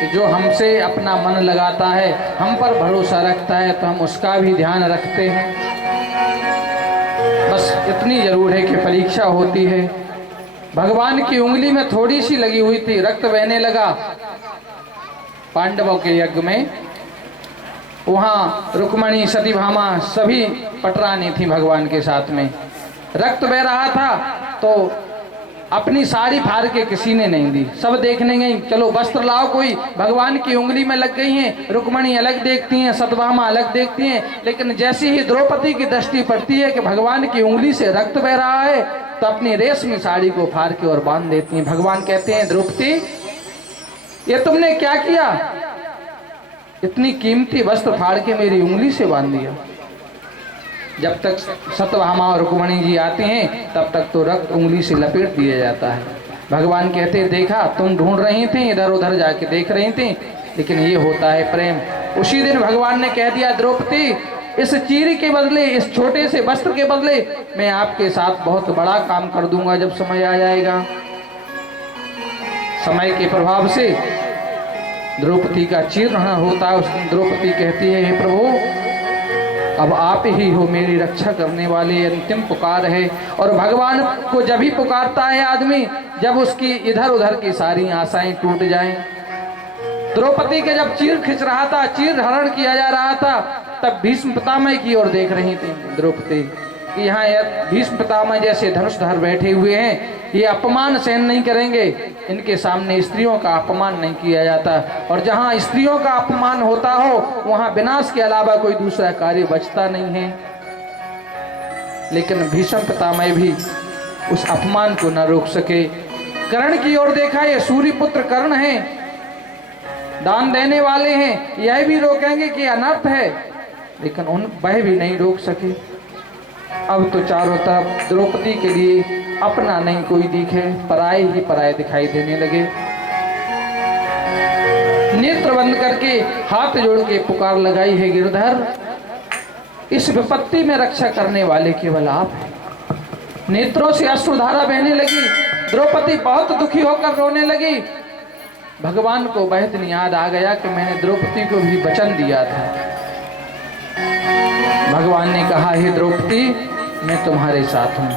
कि जो हमसे अपना मन लगाता है, हम पर भरोसा रखता है, तो हम उसका भी ध्यान रखते हैं। बस इतनी जरूर है कि परीक्षा होती है। भगवान की उंगली में थोड़ी सी लगी हुई थी, रक्त बहने लगा पांडवों के यज्ञ में। वहां रुक्मणी, सतीभामा सभी पटरानी थी भगवान के साथ में। रक्त बह रहा था तो अपनी साड़ी फाड़ के किसी ने नहीं दी, सब देखने गई, चलो वस्त्र लाओ कोई। भगवान की उंगली में लग गई हैं। रुक्मणी अलग देखती हैं, सत्यभामा अलग देखती हैं, लेकिन जैसे ही द्रौपदी की दृष्टि पड़ती है कि भगवान की उंगली से रक्त बह रहा है, तो अपनी रेशमी साड़ी को फाड़ के और बांध देती हैं। भगवान कहते हैं, द्रौपदी ये तुमने क्या किया? इतनी कीमती वस्त्र फाड़ के मेरी उंगली से बांध दिया। जब तक सत्यभामा और रुक्मणी जी आते हैं तब तक तो रक्त उंगली से लपेट दिया जाता है। भगवान कहते हैं, देखा तुम ढूंढ रही थी, इधर उधर जाके देख रही थी, लेकिन ये होता है प्रेम। उसी दिन भगवान ने कह दिया, द्रौपदी इस चीर के बदले, इस छोटे से वस्त्र के बदले मैं आपके साथ बहुत बड़ा काम कर दूंगा जब समय आ जाएगा। समय के प्रभाव से द्रौपदी का चीर्ण होता है। उस दिन द्रौपदी कहती है, हे प्रभु अब आप ही हो मेरी रक्षा करने वाले, अंतिम पुकार है। और भगवान को जब ही पुकारता है आदमी, जब उसकी इधर उधर की सारी आशाएं टूट जाएं। द्रौपदी के जब चीर खिंच रहा था, चीर हरण किया जा रहा था, तब भीष्म पितामह की ओर देख रही थी द्रौपदी कि यहाँ भीष्म पितामह जैसे धनुषधर बैठे हुए हैं, ये अपमान सहन नहीं करेंगे, इनके सामने स्त्रियों का अपमान नहीं किया जाता। और जहाँ स्त्रियों का अपमान होता हो वहाँ विनाश के अलावा कोई दूसरा कार्य बचता नहीं है। लेकिन भीष्म पितामह भी उस अपमान को न रोक सके। कर्ण की ओर देखा, ये सूर्यपुत्र कर्ण हैं, दान देने वाले हैं, यह भी रोकेंगे कि अनर्थ है, लेकिन वह भी नहीं रोक सके। अब तो चारों तरफ द्रौपदी के लिए अपना नहीं कोई दिखे, पराये ही पराये दिखाई देने लगे। नेत्र बंद करके हाथ जोड़ के पुकार लगाई है, गिरधर इस विपत्ति में रक्षा करने वाले केवल आप हैं। नेत्रों से अश्रुधारा बहने लगी। द्रौपदी बहुत दुखी होकर रोने लगी। भगवान को वह दिन याद आ गया कि मैंने द्रौपदी को भी वचन दिया था। भगवान ने कहा, हे द्रौपदी मैं तुम्हारे साथ हूं,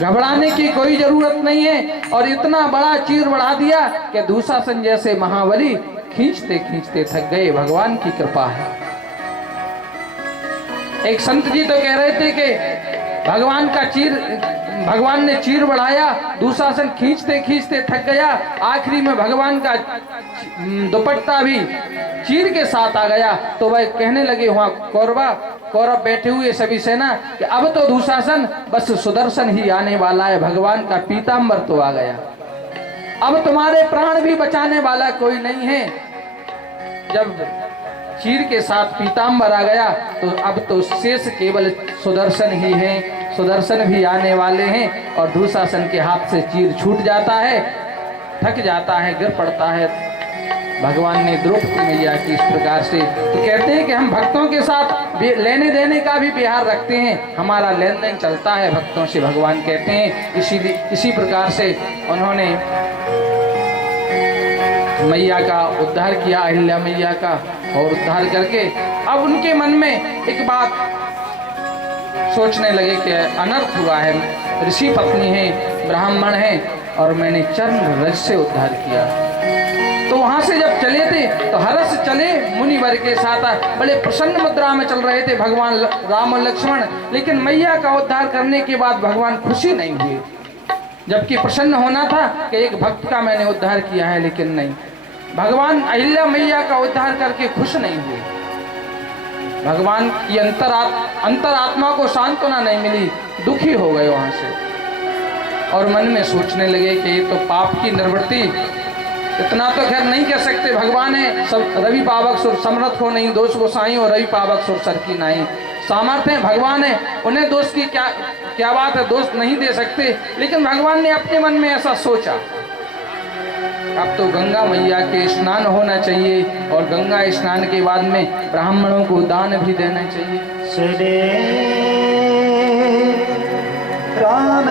घबराने की कोई जरूरत नहीं है। और इतना बड़ा चीर बढ़ा दिया कि दुशासन जैसे महाबली खींचते खींचते थक गए। भगवान की कृपा है। एक संत जी तो कह रहे थे कि भगवान ने चीर बढ़ाया, दुशासन खींचते खींचते थक गया, आखिरी में भगवान का दुपट्टा भी चीर के साथ आ गया। तो वह कहने लगे वहां कौरव बैठे हुए सभी सेना कि अब तो दुशासन बस सुदर्शन ही आने वाला है, भगवान का पीतांबर तो आ गया, अब तुम्हारे प्राण भी बचाने वाला कोई नहीं है। जब चीर के साथ पीतांबर आ गया तो अब तो शेष केवल सुदर्शन ही है, सुदर्शन भी आने वाले हैं। और दुशासन के हाथ से चीर छूट जाता है, थक जाता है, गिर पड़ता है। भगवान ने द्रौपदी मैया की इस प्रकार से, तो कहते हैं कि हम भक्तों के साथ लेने देने का भी व्यवहार रखते हैं, हमारा लेन देन चलता है भक्तों से। भगवान कहते हैं इसी प्रकार से उन्होंने मैया का उद्धार किया, अहिल्या मैया का, और उद्धार करके अब उनके मन में एक बात सोचने लगे कि अनर्थ हुआ है, ऋषि पत्नी है, ब्राह्मण है, और मैंने चरण रज से उद्धार किया। तो वहां से जब चले थे तो हर्ष चले मुनिवर के साथ, बड़े प्रसन्न मुद्रा में चल रहे थे भगवान राम और लक्ष्मण। लेकिन मैया का उद्धार करने के बाद भगवान खुशी नहीं हुए, जबकि प्रसन्न होना था कि एक भक्त का मैंने उद्धार किया है, लेकिन नहीं, भगवान अहिल्या मैया का उद्धार करके खुश नहीं हुए। भगवान की अंतरात्मा को सांत्वना नहीं मिली, दुखी हो गए वहां से, और मन में सोचने लगे कि ये तो पाप की निवृत्ति, इतना तो खैर नहीं कह सकते, भगवान है सब रवि पावक सुर समर्थ हो नहीं, दोष गोसाई और रवि पावक सुर सर की नहीं। सामर्थ्य है, भगवान है, उन्हें दोष की क्या बात है, दोष नहीं दे सकते। लेकिन भगवान ने अपने मन में ऐसा सोचा, अब तो गंगा मैया के स्नान होना चाहिए, और गंगा स्नान के बाद में ब्राह्मणों को दान भी देना चाहिए।